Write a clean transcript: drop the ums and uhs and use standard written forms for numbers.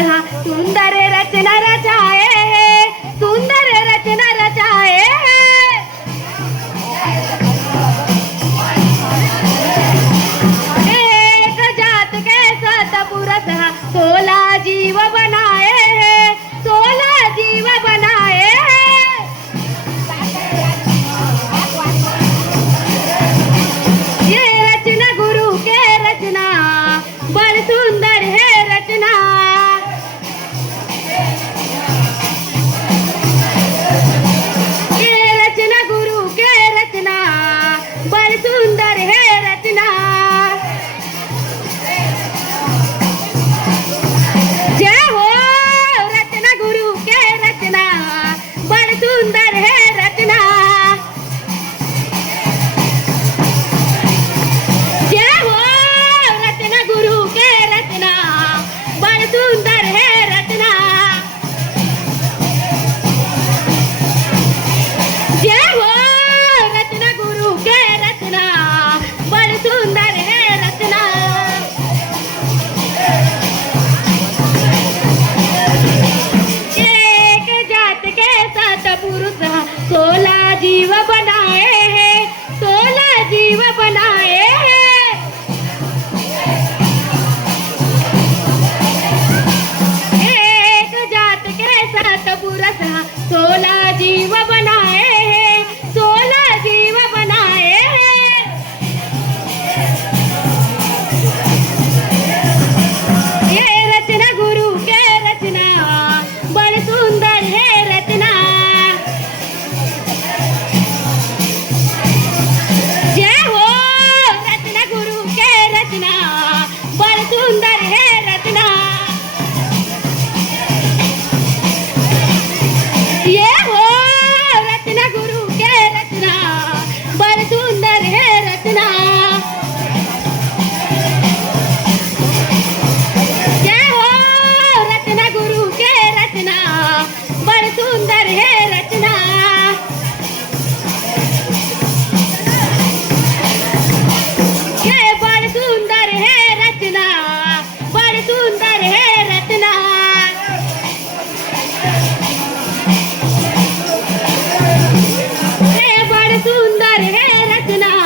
हा सुंदर रचना रचाए, सुंदर रचना रचाए। एक जात के सतपुरुष हा 16 जीव बनाए, 16 जीव बनाए। ये रचना गुरु के रचना, बड़ सुंदर है रचना। ये रचना गुरु के रचना, बड़ सुंदर है रचना। जय हो रचना गुरु के रचना, बड़ सुंदर है रचना। जय हो रचना गुरु के रचना, बड़ सुंदर है रचना।